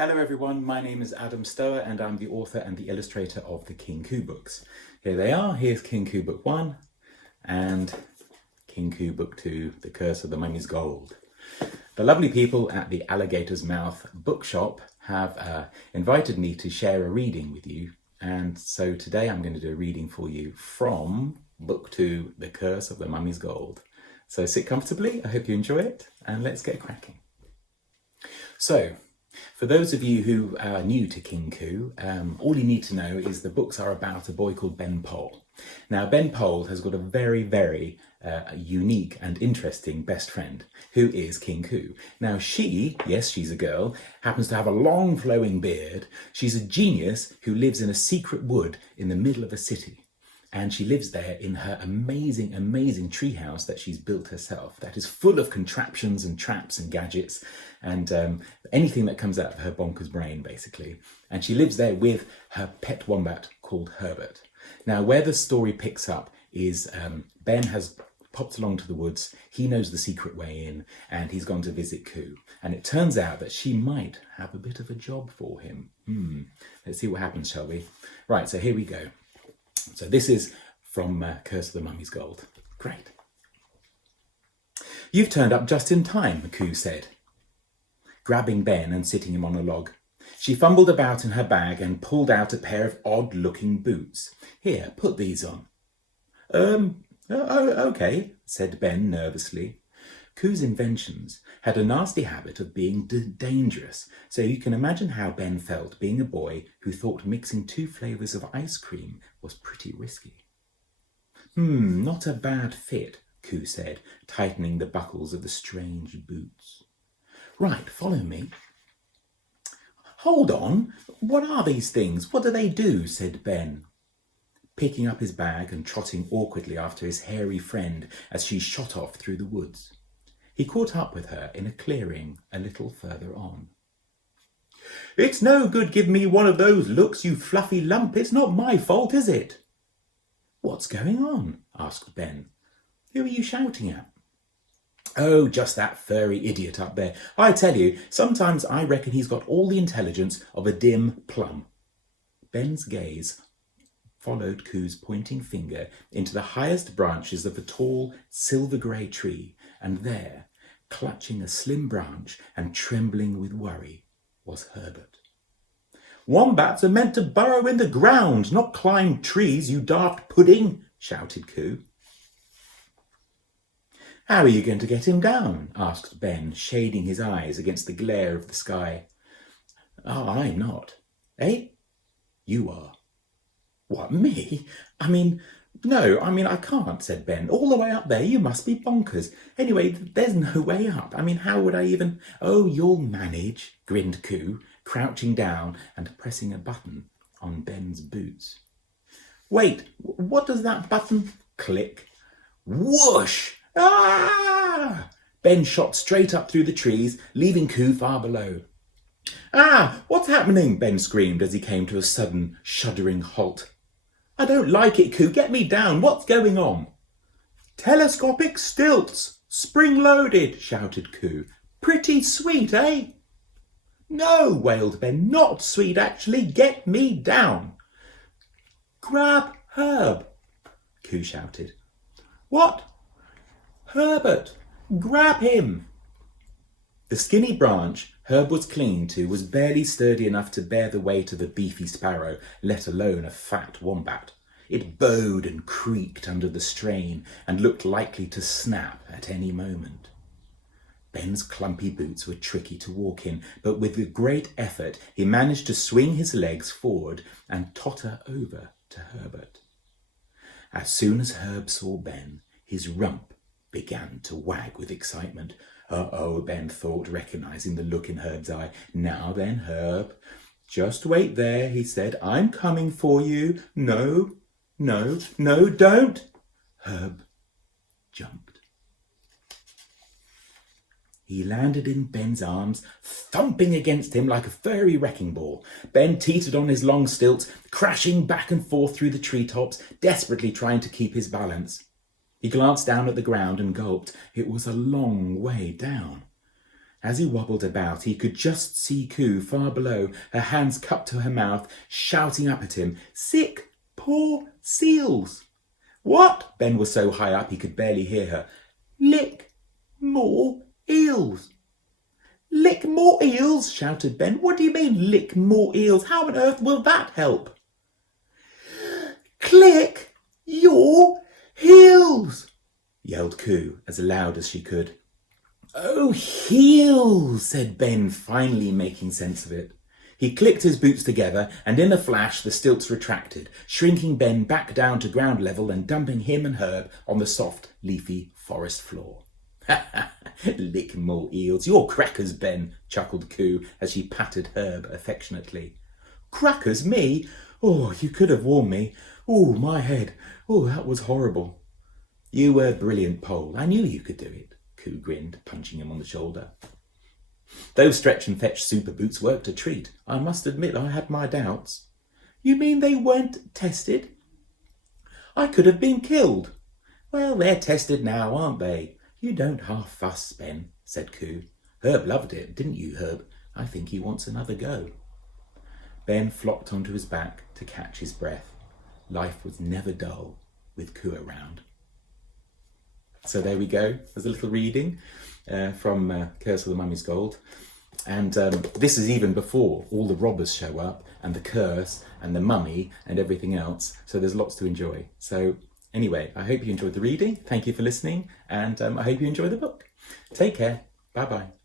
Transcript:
Hello everyone, my name is Adam Stower and I'm the author and the illustrator of the King Coo books. Here they are, here's King Coo book 1 and King Coo book 2, The Curse of the Mummy's Gold. The lovely people at the Alligator's Mouth bookshop have invited me to share a reading with you, and so today I'm going to do a reading for you from book 2, The Curse of the Mummy's Gold. So sit comfortably, I hope you enjoy it, and let's get cracking. So, for those of you who are new to King Coo, all you need to know is the books are about a boy called Ben Pole. Now, Ben Pole has got a very unique and interesting best friend, who is King Coo. Now, yes, she's a girl, happens to have a long flowing beard. She's a genius who lives in a secret wood in the middle of a city. And she lives there in her amazing treehouse that she's built herself, that is full of contraptions and traps and gadgets and anything that comes out of her bonkers brain, basically. And she lives there with her pet wombat called Herbert. Now, where the story picks up is Ben has popped along to the woods. He knows the secret way in, and he's gone to visit Coo. And it turns out that she might have a bit of a job for him. Let's see what happens, shall we? Right, so here we go. So this is from Curse of the Mummy's Gold. Great. "You've turned up just in time," Coo said, grabbing Ben and sitting him on a log. She fumbled about in her bag and pulled out a pair of odd-looking boots. "Here, put these on." Okay, said Ben nervously. Coo's inventions had a nasty habit of being dangerous, so you can imagine how Ben felt being a boy who thought mixing 2 flavours of ice cream was pretty risky. Not a bad fit," Coo said, tightening the buckles of the strange boots. "Right, follow me." "Hold on, what are these things? What do they do?" said Ben, picking up his bag and trotting awkwardly after his hairy friend as she shot off through the woods. He caught up with her in a clearing a little further on. "It's no good giving me one of those looks, you fluffy lump. It's not my fault, is it?" "What's going on?" asked Ben. "Who are you shouting at?" "Oh, just that furry idiot up there. I tell you, sometimes I reckon he's got all the intelligence of a dim plum." Ben's gaze followed Coo's pointing finger into the highest branches of a tall, silver-grey tree, and there, clutching a slim branch and trembling with worry, was Herbert. "Wombats are meant to burrow in the ground, not climb trees, you daft pudding," shouted Coo. "How are you going to get him down?" asked Ben, shading his eyes against the glare of the sky. "Oh, I'm not." "Eh? You are." "What, me? No, I can't," said Ben. "All the way up there, you must be bonkers. Anyway, there's no way up. How would I even—" "Oh, you'll manage," grinned Coo, crouching down and pressing a button on Ben's boots. "Wait, what does that button—" Click. Whoosh! Ah! Ben shot straight up through the trees, leaving Coo far below. "Ah, what's happening?" Ben screamed as he came to a sudden, shuddering halt. "I don't like it, Coo. Get me down. What's going on?" "Telescopic stilts, spring-loaded," shouted Coo. "Pretty sweet, eh?" "No," wailed Ben. "Not sweet, actually. Get me down." "Grab Herb," Coo shouted. "What?" "Herbert. Grab him." The skinny branch Herb was clinging to was barely sturdy enough to bear the weight of a beefy sparrow, let alone a fat wombat. It bowed and creaked under the strain and looked likely to snap at any moment. Ben's clumpy boots were tricky to walk in, but with a great effort he managed to swing his legs forward and totter over to Herbert. As soon as Herb saw Ben, his rump began to wag with excitement. "Uh-oh," Ben thought, recognizing the look in Herb's eye. "Now then, Herb." "Just wait there," he said. "I'm coming for you." No, don't." Herb jumped. He landed in Ben's arms, thumping against him like a furry wrecking ball. Ben teetered on his long stilts, crashing back and forth through the treetops, desperately trying to keep his balance. He glanced down at the ground and gulped. It was a long way down. As he wobbled about, he could just see Coo far below, her hands cupped to her mouth, shouting up at him, "Sick, poor seals!" "What?" Ben was so high up he could barely hear her. "Lick more eels." "Lick more eels?" shouted Ben. "What do you mean, lick more eels? How on earth will that help?" "Click your heels!" yelled Coo as loud as she could. "Oh, heels," said Ben, finally making sense of it. He clicked his boots together, and in a flash the stilts retracted, shrinking Ben back down to ground level and dumping him and Herb on the soft, leafy forest floor. "Ha ha! Lick more eels. You're crackers, Ben," chuckled Coo as she patted Herb affectionately. "Crackers, me? Oh, you could have warned me. Oh, my head. Oh, that was horrible." "You were brilliant, Pole. I knew you could do it," Coo grinned, punching him on the shoulder. "Those stretch and fetch super boots worked a treat. I must admit I had my doubts." "You mean they weren't tested?" "I could have been killed." "Well, they're tested now, aren't they? You don't half fuss, Ben," said Coo. "Herb loved it, didn't you, Herb? I think he wants another go." Ben flopped onto his back to catch his breath. Life was never dull with Coo around. So there we go. There's a little reading from Curse of the Mummy's Gold. And this is even before all the robbers show up and the curse and the mummy and everything else. So there's lots to enjoy. So anyway, I hope you enjoyed the reading. Thank you for listening. And I hope you enjoy the book. Take care. Bye-bye.